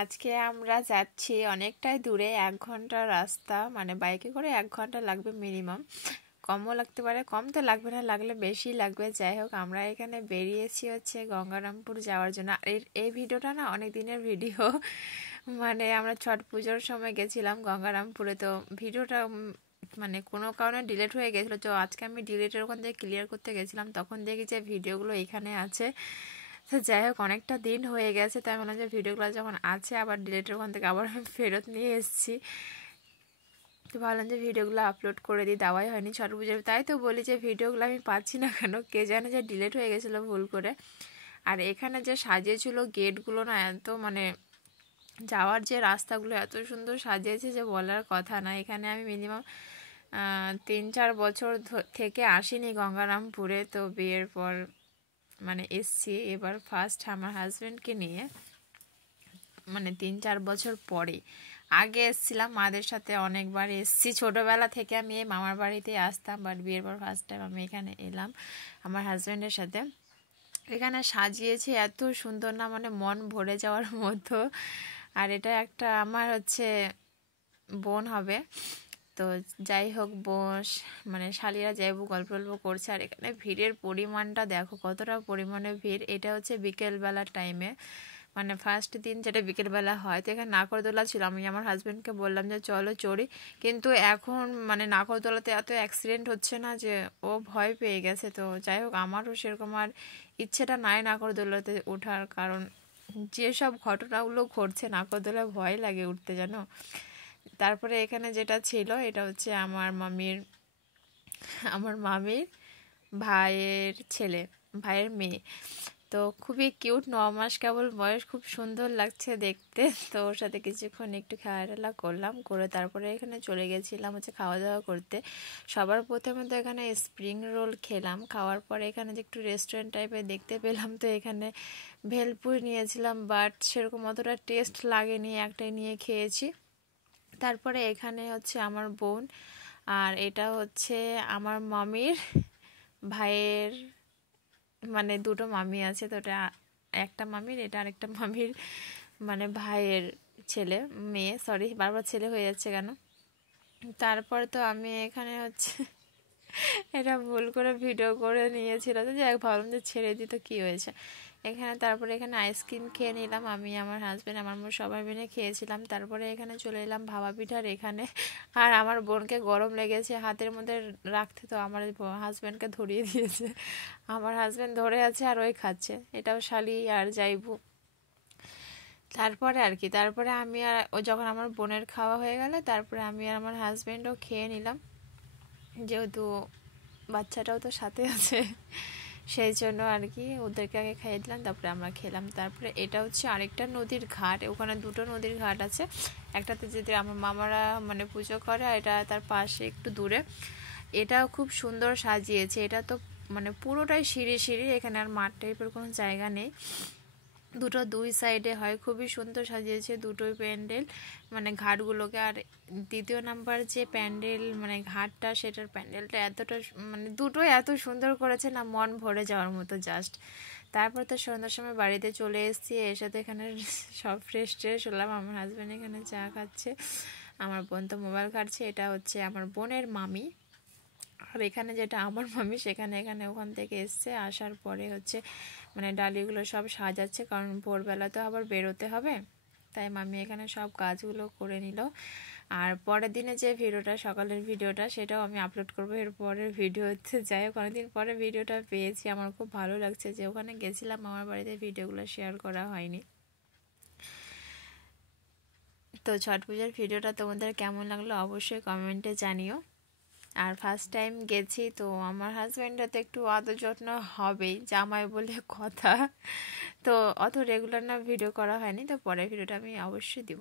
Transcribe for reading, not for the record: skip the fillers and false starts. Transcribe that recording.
আজকে আমরা যাচ্ছি অনেকটাই দূরে, 1 ঘন্টা রাস্তা, মানে বাইকে করে 1 ঘন্টা লাগবে মিনিমাম। কমও লাগতে পারে, কম তো লাগবে না, লাগলে বেশি লাগবে। যাই হোক, আমরা এখানে বেরিয়েছি হচ্ছে গঙ্গারামপুর যাওয়ার জন্য। আর এই ভিডিওটা না অনেক দিনের ভিডিও, মানে আমরা ছট পুজোর সময় গেছিলাম গঙ্গারামপুরে। তো ভিডিওটা মানে কোনো কারণে ডিলিট হয়ে গেছিলো। তো আজকে আমি ডিলিটের ওখান থেকে ক্লিয়ার করতে গেছিলাম, তখন দেখি যে ভিডিওগুলো এখানে আছে। তো যাই হোক, অনেকটা দিন হয়ে গেছে, তাই মনে হয় যে ভিডিওগুলো যখন আছে আবার ডিলিটের ওখান থেকে আবার আমি ফেরত নিয়ে এসেছি। তো ভাবলাম যে ভিডিওগুলো আপলোড করে দিই, দেওয়াই হয়নি ছট পুজোর। তাই তো বলি যে ভিডিওগুলো আমি পাচ্ছি না কেন, কে জানে যে ডিলিট হয়ে গেছিলো ভুল করে। আর এখানে যে সাজিয়েছিল গেটগুলো না, এত মানে যাওয়ার যে রাস্তাগুলো এত সুন্দর সাজিয়েছে যে বলার কথা না। এখানে আমি মিনিমাম 3-4 বছর থেকে আসিনি গঙ্গারামপুরে। তো বিয়ের পর মানে এসছি, এবার ফার্স্ট আমার হাজব্যান্ডকে নিয়ে, মানে 3-4 বছর পরে। আগে এসছিলাম মাদের সাথে, অনেকবার এসছি ছোটোবেলা থেকে। আমি এই মামার বাড়িতে আসতাম, বাট বিয়ের পর ফার্স্ট টাইম আমি এখানে এলাম আমার হাজব্যান্ডের সাথে। এখানে সাজিয়েছে এত সুন্দর না, মানে মন ভরে যাওয়ার মতো। আর এটা একটা আমার হচ্ছে বোন হবে। তো যাই হোক, মানে শালিরা যাইবো গল্প গল্প করছে। আর এখানে ভিড়ের পরিমাণটা দেখো কতটা পরিমাণে ভিড়। এটা হচ্ছে বিকেলবেলার টাইমে, মানে ফার্স্ট দিন যেটা বিকেলবেলা হয়। তো এখানে নাগরদোলা ছিল, আমি আমার হাজব্যান্ডকে বললাম যে চলো চড়ি। কিন্তু এখন মানে নাগরদোলাতে এত অ্যাক্সিডেন্ট হচ্ছে না যে ও ভয় পেয়ে গেছে। তো যাই হোক, আমারও সেরকম আর ইচ্ছেটা নাই নাগরদোলাতে ওঠার, কারণ যেসব ঘটনাগুলো ঘটছে নাগরদোলায় ভয় লাগে উঠতে, জানো। তারপরে এখানে যেটা ছিল, এটা হচ্ছে আমার মামির ভাইয়ের ছেলে, ভাইয়ের মেয়ে। তো খুবই কিউট, 9 মাস কেবল বয়স, খুব সুন্দর লাগছে দেখতে। তো ওর সাথে কিছুক্ষণ একটু খেলাধুলা করলাম, করে তারপরে এখানে চলে গেছিলাম হচ্ছে খাওয়া দাওয়া করতে। সবার প্রথমে তো এখানে স্প্রিং রোল খেলাম, খাওয়ার পরে এখানে যে একটু রেস্টুরেন্ট টাইপের দেখতে পেলাম, তো এখানে ভেলপুরি নিয়েছিলাম, বাট সেরকম অতটা টেস্ট লাগেনি, একটাই নিয়ে খেয়েছি। তারপরে এখানে হচ্ছে আমার বোন, আর এটা হচ্ছে আমার মামির ভাইয়ের, মানে দুটো মামি আছে। তো এটা একটা মামির, এটা আরেকটা মামির, মানে ভাইয়ের ছেলে, মেয়ে, সরি বারবার ছেলে হয়ে যাচ্ছে কেন। তারপর তো আমি এখানে হচ্ছে এটা ভুল করে ভিডিও করে নিয়েছিল, তো যাই ভাবলাম যে ছেড়ে দিই, তো কী হয়েছে এখানে। তারপরে এখানে আইসক্রিম খেয়ে নিলাম, আমি আমার হাজব্যান্ড আমার মা সবাই মিলে খেয়েছিলাম। তারপরে এখানে চলে এলাম ভাপা পিঠার এখানে। আর আমার বোনকে গরম লেগেছে হাতের মধ্যে রাখতে, তো আমার হাজব্যান্ডকে ধরিয়ে দিয়েছে। আমার হাজব্যান্ড ধরে আছে আর ওই খাচ্ছে, এটাও শালি আর যাইবু। তারপরে আর কি, তারপরে আমি আর ও যখন আমার বোনের খাওয়া হয়ে গেল, তারপরে আমি আর আমার হাজব্যান্ডও খেয়ে নিলাম, যেহেতু বাচ্চাটাও তো সাথে আছে, সেই জন্য আর কি ওদেরকে আগে খাইয়ে দিলাম, তারপরে আমরা খেলাম। তারপরে এটা হচ্ছে আরেকটা নদীর ঘাট, ওখানে দুটো নদীর ঘাট আছে। একটাতে যদি আমার মামারা মানে পুজো করে, আর এটা তার পাশে একটু দূরে। এটাও খুব সুন্দর সাজিয়েছে, এটা তো মানে পুরোটাই সিঁড়ি সিঁড়ি, এখানে আর মাঠ টাইপের কোনো জায়গা নেই। দুই সাইডে হয়, খুবই সুন্দর সাজিয়েছে দুটোই প্যান্ডেল, মানে ঘাটগুলোকে। আর দ্বিতীয় নাম্বার যে প্যান্ডেল মানে ঘাটটা, সেটার প্যান্ডেলটা এতটা মানে দুটোই এত সুন্দর করেছে না, মন ভরে যাওয়ার মতো জাস্ট। তারপর তো সন্ধ্যার সময় বাড়িতে চলে এসেছি, এসে তো এখানে সব ফ্রেশ ট্রেশ হলাম। আমার হাজব্যান্ড এখানে চা খাচ্ছে, আমার বোন তো মোবাইল ঘাটছে। এটা হচ্ছে আমার বোনের মামি। আর এখানে যেটা আমার মামি, এখানে ওখান থেকে এসছে, আসার পরে হচ্ছে মানে ডালিগুলো সব সাজাচ্ছে, কারণ ভোরবেলা তো আবার বেরোতে হবে, তাই মামি এখানে সব কাজগুলো করে নিল। আর পরের দিনে যে ভিডিওটা, সকালের ভিডিওটা, সেটাও আমি আপলোড করবো এর পরের ভিডিওতে। যাই হোক, অনেকদিন পরে ভিডিওটা পেয়েছি, আমার খুব ভালো লাগছে যে ওখানে গেছিলাম আমার বাড়িতে, ভিডিওগুলো শেয়ার করা হয়নি। তো ছট পুজোর ভিডিওটা তোমাদের কেমন লাগলো অবশ্যই কমেন্টে জানিও। আর ফার্স্ট টাইম গেছি, তো আমার হাজব্যান্ডরা তো একটু আদর যত্ন হবেই, জামাই বলে কথা। তো অত রেগুলার না ভিডিও করা হয়নি, তো পরের ভিডিওটা আমি অবশ্যই দিব।